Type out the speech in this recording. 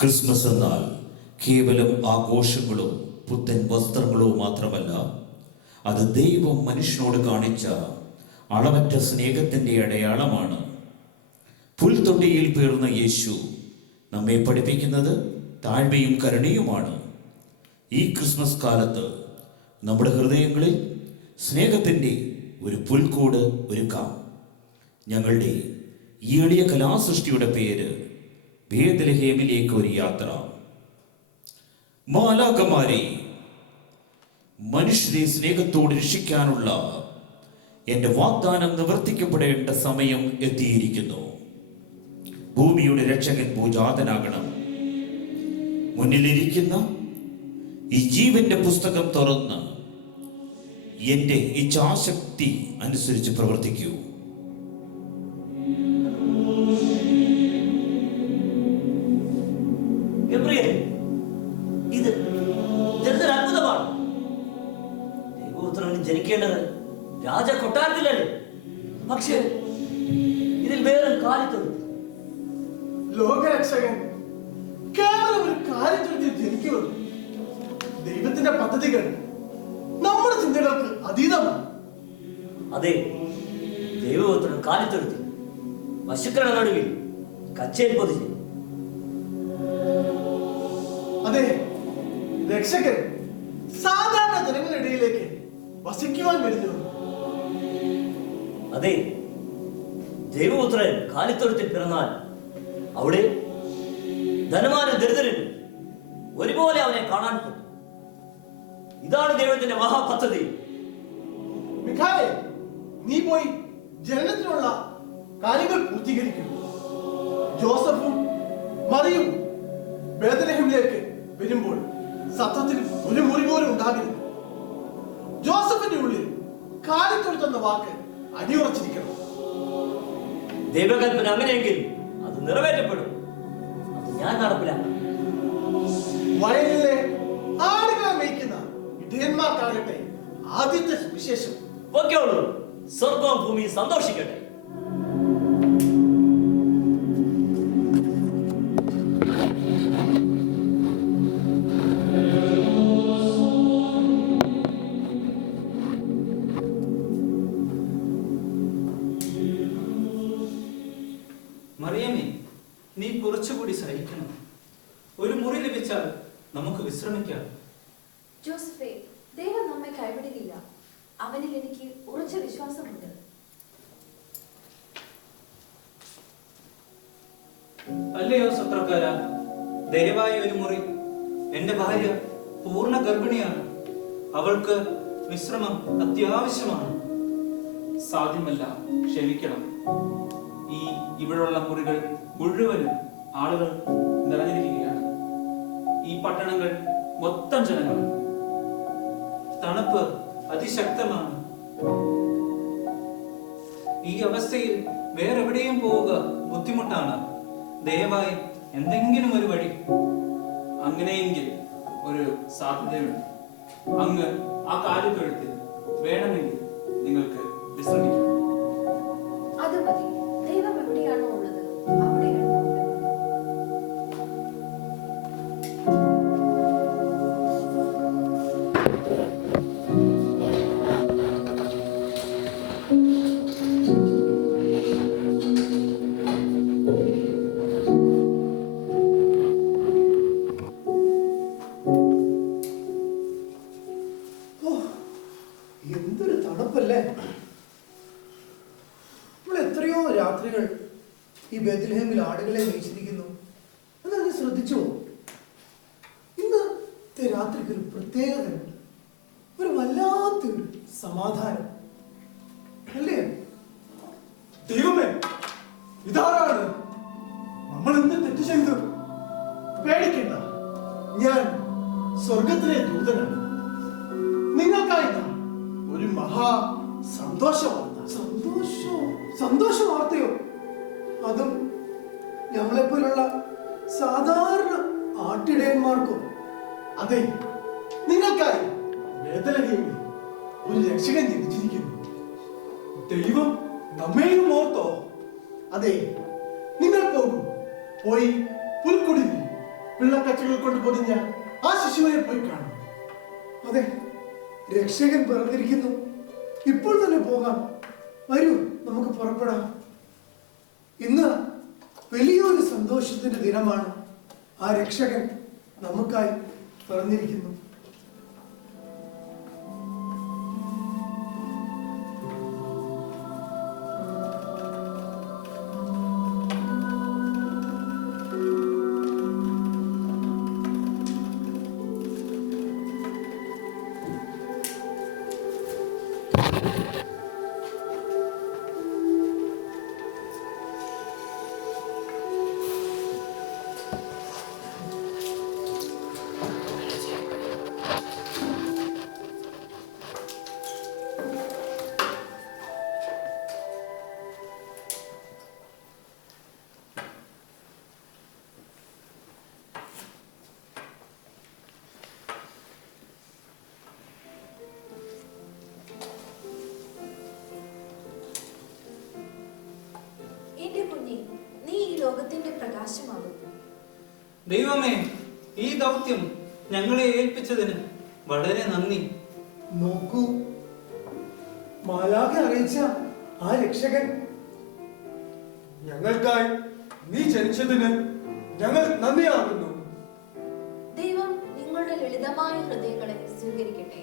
Christmas എന്നാൽ കേവലം ആഘോഷങ്ങളോ പുത്തൻ വസ്ത്രങ്ങളോ മാത്രമല്ല, അത് ദൈവം മനുഷ്യനോട് കാണിച്ച അളവറ്റ സ്നേഹത്തിൻ്റെ അടയാളമാണ്. പുൽത്തൊട്ടിയിൽ പിറന്ന യേശു നമ്മെ പഠിപ്പിക്കുന്നത് താഴ്മയും കരുണയുമാണ്. ഈ ക്രിസ്മസ് കാലത്ത് നമ്മുടെ ഹൃദയങ്ങളിൽ സ്നേഹത്തിൻ്റെ ഒരു പുൽക്കൂട് ഒരുക്കാം. ഞങ്ങളുടെ ഈ എളിയ കലാസൃഷ്ടിയുടെ പേര് ബേത്ലഹേമിലേക്ക് ഒരു യാത്ര. മാലാഖമാരെ, മനുഷ്യരെ സ്നേഹത്തോട് രക്ഷിക്കാനുള്ള എൻ്റെ വാഗ്ദാനം നിവർത്തിക്കപ്പെടേണ്ട സമയം എത്തിയിരിക്കുന്നു. ഭൂമിയുടെ രക്ഷകൻ ഭൂജാതനാകണം. മുന്നിലിരിക്കുന്ന ഈ ജീവന്റെ പുസ്തകം തുറന്ന് എൻ്റെ ഇച്ഛാശക്തി അനുസരിച്ച് പ്രവർത്തിക്കൂ. ഇത് അത്ഭുതമാണ്. ദൈവപുത്രൻ ജനിക്കേണ്ടത് രാജകൊട്ടാരത്തിലല്ലേ? പക്ഷേ ഇതിൽ വേറെ കാലിത്തൊഴുത്തിൽ ലോകരക്ഷകൻ കേവലം ഒരു കാലിത്തൊഴുത്തിൽ ജനിക്കുമെന്ന് ദൈവത്തിന്റെ പദ്ധതികൾ നമ്മുടെ ചിന്തകൾക്ക് അതീതമാണ്. അതെ, ദൈവപുത്രൻ കാലിത്തൊഴുത്തിൽ പശുക്കളുടെ നടുവിൽ കച്ചയിൽ പൊതിഞ്ഞു. അതെ, രക്ഷകൻ സാധാരണ ജനങ്ങളിടയിലേക്ക് വസിക്കുവാൻ വരുന്നു. അതെ, ദൈവപുത്രൻ കാലിത്തൊഴുത്തിൽ പിറന്നാൽ അവിടെ ധനവാനും ദരിദ്രനും ഒരുപോലെ അവനെ കാണാൻ പറ്റും. ഇതാണ് ദൈവത്തിന്റെ മഹാപദ്ധതി. മിഖായേ, നീ പോയി ജനനത്തിനുള്ള കാര്യങ്ങൾ പൂർത്തീകരിക്കും. ജോസഫും മറിയും ബേത്ലഹേമിലേക്ക് വരുമ്പോൾ സത്യത്തിൽ ഒരു മുറി പോലും ഉണ്ടാകരുത്. ജോസഫിന്റെ ഉള്ളിൽ കാലിത്തൊഴുത്തെന്ന വാക്ക് അടിയുറച്ചിരിക്കണം. ദൈവകൽപ്പന അങ്ങനെയെങ്കിൽ അത് നിറവേറ്റപ്പെടും. അത് ഞാൻ നടപ്പിലാക്കും. വയലിലെ ആടുകളെ മേയ്ക്കുന്ന ഇടയന്മാർക്കാകട്ടെ ആദ്യത്തെ സുവിശേഷം. പൊക്കോളൂ, സ്വർഗവും ഭൂമിയും സന്തോഷിക്കട്ടെ. മറിയമേ, നീ കുറച്ചുകൂടി സഹിക്കണം. ഒരു മുറി ലഭിച്ചാൽ നമുക്ക് വിശ്രമിക്കാം. ജോസഫേ, ദൈവം നമ്മെ കൈവിടുകയില്ല. അവനിൽ എനിക്ക് ഉറച്ച വിശ്വാസമുണ്ട്. അല്ലയോ സത്രക്കാര, ദയവായ ഒരു മുറി. എന്റെ ഭാര്യ പൂർണ്ണ ഗർഭിണിയാണ്. അവൾക്ക് വിശ്രമം അത്യാവശ്യമാണ്. സാധ്യമല്ല, ക്ഷമിക്കണം. ഇവിടെയുള്ള മുറികൾ മുഴുവനും ആളുകൾ നിറഞ്ഞിരിക്കുകയാണ്. ഈ പട്ടണങ്ങൾ മൊത്തം ജനങ്ങൾ. തണുപ്പ് അതിശക്തമാണ്. ഈ അവസ്ഥയിൽ വേറെവിടെയും പോവുക ബുദ്ധിമുട്ടാണ്. ദയവായി എന്തെങ്കിലും ഒരു വഴി. അങ്ങനെയെങ്കിൽ ഒരു സാധ്യതയുണ്ട്. അങ്ങ് ആ കാലിത്തൊഴുത്തിൽ വേണമെങ്കിൽ നിങ്ങൾക്ക് വിശ്രമിക്കാം. അത് മതി. ദൈവം എവിടെയാണോ ഉള്ളത് അവിടെയാണ് നമുക്ക്. എന്തൊരു തണുപ്പല്ലേ! എത്രയോ രാത്രികൾ ഈ ബേത്ലഹേമിൽ ആടുകളെ മേയിച്ചിരിക്കുന്നു. എന്നാൽ നീ ശ്രദ്ധിച്ചോ? ഇന്നത്തെ രാത്രിക്ക് ഒരു പ്രത്യേകതയുണ്ട്. ഒരു വല്ലാത്തൊരു സമാധാനം അല്ലേ? ദൈവമേ, ഇതാരാണ്? നമ്മൾ എന്ത് തെറ്റ് ചെയ്തു? പേടിക്കണ്ട, ഞാൻ സ്വർഗത്തിലെ ദൂതനാണ്. നിങ്ങൾക്കായി ഒരു മഹാ സന്തോഷ വാർത്ത. സന്തോഷ വാർത്തയോ? അതും ഞങ്ങളെപ്പോലുള്ള സാധാരണ ആട്ടിടയന്മാർക്കോ? അതെ, നിങ്ങൾക്കായി ബേത്ലഹേമിൽ ഒരു രക്ഷകൻ ജനിച്ചിരിക്കുന്നു. ദൈവം നമ്മെയും ഓർത്തോ? അതെ, നിങ്ങൾ പോകൂ. പോയി പുൽക്കുടിലിൽ വെള്ളക്കച്ചകൾ കൊണ്ട് പൊതിഞ്ഞ ആ ശിശുവിനെ പോയി കാണും. അതെ, രക്ഷകൻ പിറന്നിരിക്കുന്നു. ഇപ്പോൾ തന്നെ പോകാം. വരൂ, നമുക്ക് പുറപ്പെടാം. ഇന്ന് വലിയൊരു സന്തോഷത്തിന്റെ ദിനമാണ്. ആ രക്ഷകൻ നമുക്കായി പിറന്നിരിക്കുന്നു. എന്റെ കുഞ്ഞെ, നീ ഈ ലോകത്തിന്റെ പ്രകാശമാകുന്നു. ദൈവമേ, ഈ ദൗത്യം ഞങ്ങളെ ഏൽപ്പിച്ചതിന് വളരെ നന്ദി. നോക്കൂ, മാലാഖ അറിയിച്ച ആ രക്ഷകൻ. ഞങ്ങൾക്കായി നീ ജനിച്ചതിന് ഞങ്ങൾ നന്ദിയാകുന്നു. ദൈവം നിങ്ങളുടെ ലളിതമായ ഹൃദയങ്ങളെ സ്വീകരിക്കട്ടെ.